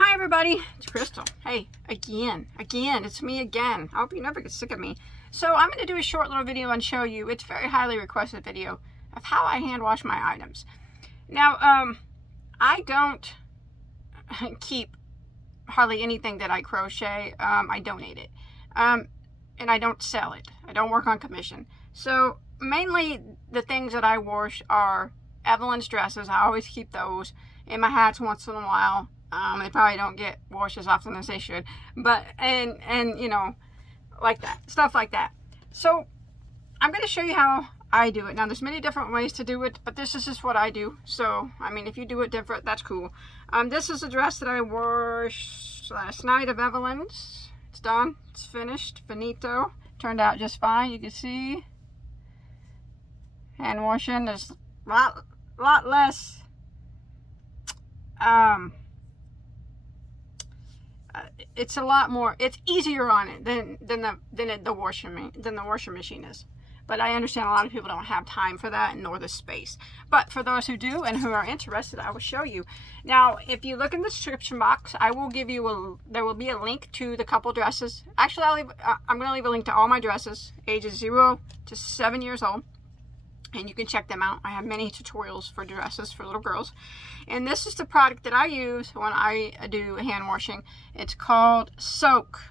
Hi everybody, it's Crystal. Hey, again, it's me again. I hope you never get sick of me. So I'm going to do a short little video and show you, it's a very highly requested video, of how I hand wash my items. Now, I don't keep hardly anything that I crochet. I donate it. And I don't sell it. I don't work on commission. So mainly the things that I wash are Evelyn's dresses. I always keep those. And my hats once in a while. They probably don't get washed as often as they should, but and you know, like that, stuff like that. So I'm going to show you how I do it. Now there's many different ways to do it, but this is just what I do. So I mean, if you do it different, that's cool. This is a dress that I washed last night of Evelyn's. It's done, it's finished, finito. Turned out just fine. You can see hand washing. There's a lot less it's a lot more, it's easier on it than the washing machine is. But I understand a lot of people don't have time for that, nor the space. But for those who do and who are interested, I will show you. Now, if you look in the description box, I will give you there will be a link to the couple dresses. Actually, I'm going to leave a link to all my dresses, ages 0 to 7 years old. And you can check them out. I have many tutorials for dresses for little girls. And this is the product that I use when I do hand washing. It's called Soak.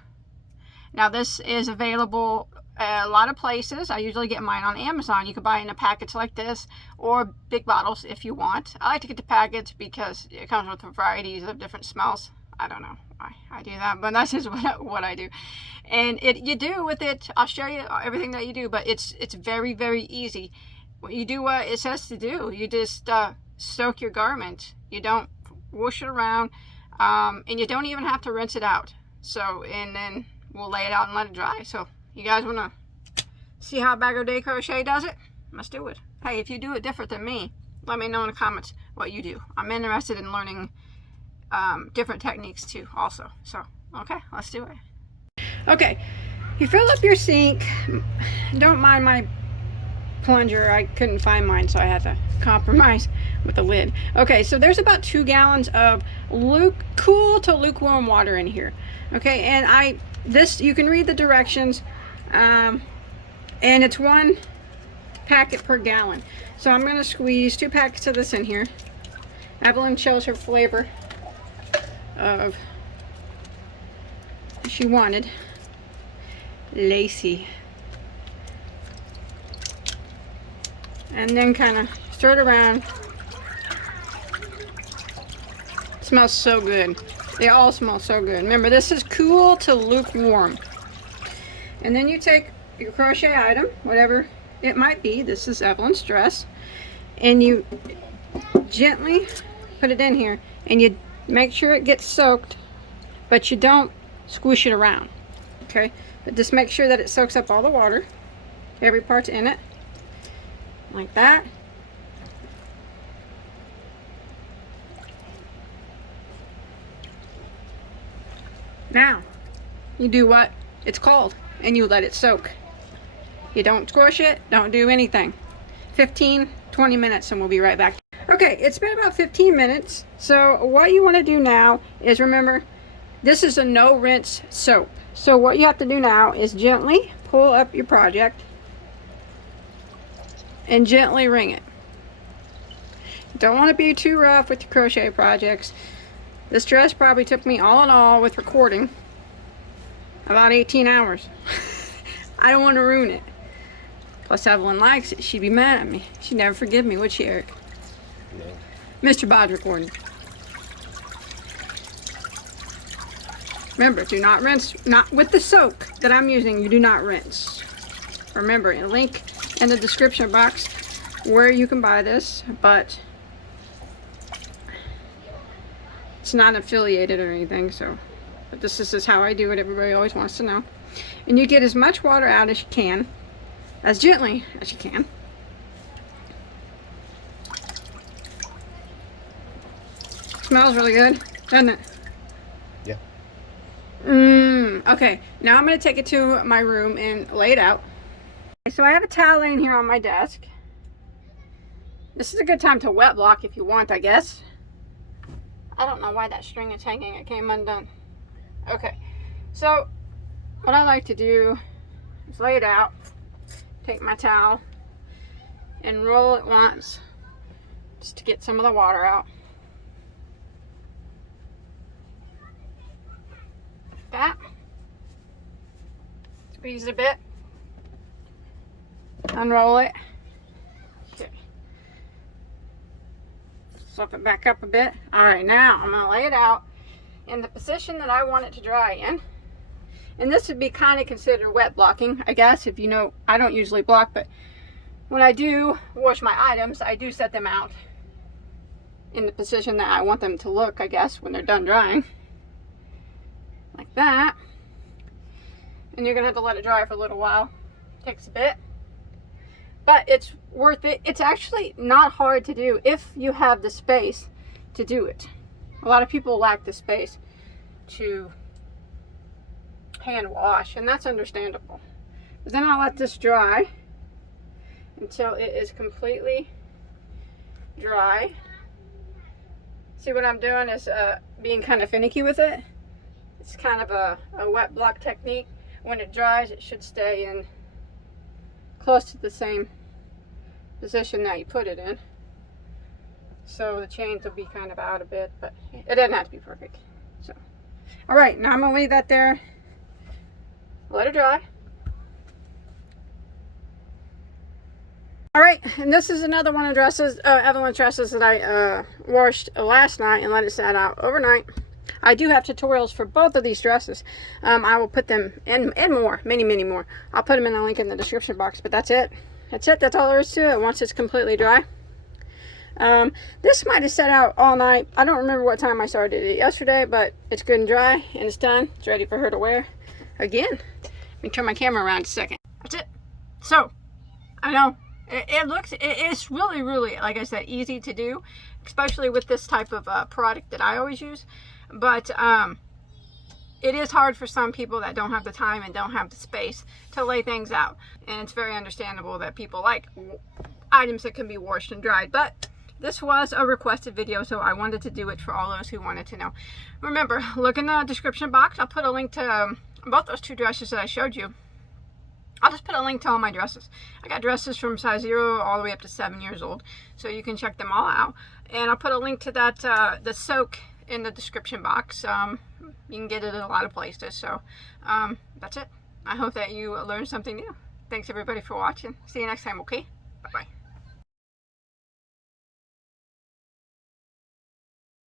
Now this is available at a lot of places. I usually get mine on Amazon. You can buy it in a package like this or big bottles if you want. I like to get the package because it comes with varieties of different smells. I don't know why I do that, but that's just what I do. And you do with it, I'll show you everything that you do, but it's very, very easy. You do what it says to do. You just soak your garment. You don't whoosh it around, and you don't even have to rinse it out. So, and then we'll lay it out and let it dry. So, you guys want to see how Bagoday Crochet does it? Let's do it. Hey, if you do it different than me, let me know in the comments what you do. I'm interested in learning different techniques too, also. So, okay, let's do it. Okay, you fill up your sink. Don't mind my plunger. I couldn't find mine, so I had to compromise with the lid. Okay, so there's about 2 gallons of cool to lukewarm water in here. Okay, and you can read the directions, and it's 1 packet per gallon. So I'm going to squeeze 2 packets of this in here. Evelyn chose her flavor of she wanted lacy. And then kind of stir it around. It smells so good. They all smell so good. Remember, this is cool to lukewarm. And then you take your crochet item, whatever it might be. This is Evelyn's dress. And you gently put it in here. And you make sure it gets soaked, but you don't squish it around. Okay? But just make sure that it soaks up all the water. Every part's in it. Like that. Now, you do what it's called, and you let it soak. You don't squish it, don't do anything. 15-20 minutes, and we'll be right back. Okay, it's been about 15 minutes. So what you want to do now is, remember, this is a no rinse soap. So what you have to do now is gently pull up your project and gently wring it. Don't want to be too rough with your crochet projects. This dress probably took me all in all with recording about 18 hours. I don't want to ruin it. Plus Evelyn likes it. She'd be mad at me. She'd never forgive me, would she, Eric? No. Mr. Bod's recording. Remember, do not rinse. Not with the soak that I'm using. You do not rinse. Remember, a link in the description box where you can buy this, but it's not affiliated or anything. So, but this is how I do it. Everybody always wants to know. And you get as much water out as you can, as gently as you can. Smells really good, doesn't it? Yeah. Okay, now I'm going to take it to my room and lay it out. So I have a towel laying here on my desk. This is a good time to wet block if you want, I guess. I don't know why that string is hanging. It came undone. Okay, so what I like to do is lay it out, take my towel, and roll it once just to get some of the water out. Like that. Squeeze it a bit. Unroll it. Okay. Flip it back up a bit. Alright, now I'm going to lay it out in the position that I want it to dry in. And this would be kind of considered wet blocking, I guess. If you know, I don't usually block, but when I do wash my items, I do set them out in the position that I want them to look, I guess, when they're done drying. Like that. And you're going to have to let it dry for a little while. Takes a bit. But it's worth it. It's actually not hard to do if you have the space to do it. A lot of people lack the space to hand wash, and that's understandable. But then I'll let this dry until it is completely dry. See, what I'm doing is being kind of finicky with it. It's kind of a wet block technique. When it dries, it should stay in close to the same position that you put it in. So the chains will be kind of out a bit, but it doesn't have to be perfect. So, all right, now I'm gonna leave that there. Let it dry. All right, and this is another one of dresses, Evelyn's dresses that I washed last night and let it set out overnight. I do have tutorials for both of these dresses. I will put them in, and more, many more. I'll put them in the link in the description box, but that's it. That's it. That's all there is to it once it's completely dry. This might have set out all night. I don't remember what time I started it yesterday, but it's good and dry, and it's done. It's ready for her to wear again. Let me turn my camera around a second. That's it. So, I know it's really, like I said, easy to do, especially with this type of product that I always use. But it is hard for some people that don't have the time and don't have the space to lay things out. And it's very understandable that people like items that can be washed and dried. But this was a requested video, so I wanted to do it for all those who wanted to know. Remember, look in the description box. I'll put a link to both those two dresses that I showed you. I'll just put a link to all my dresses. I got dresses from size 0 all the way up to 7 years old, so you can check them all out. And I'll put a link to that the soak in the description box. You can get it in a lot of places. So that's it. I hope that you learned something new. Thanks everybody for watching. See you next time, okay? Bye-bye.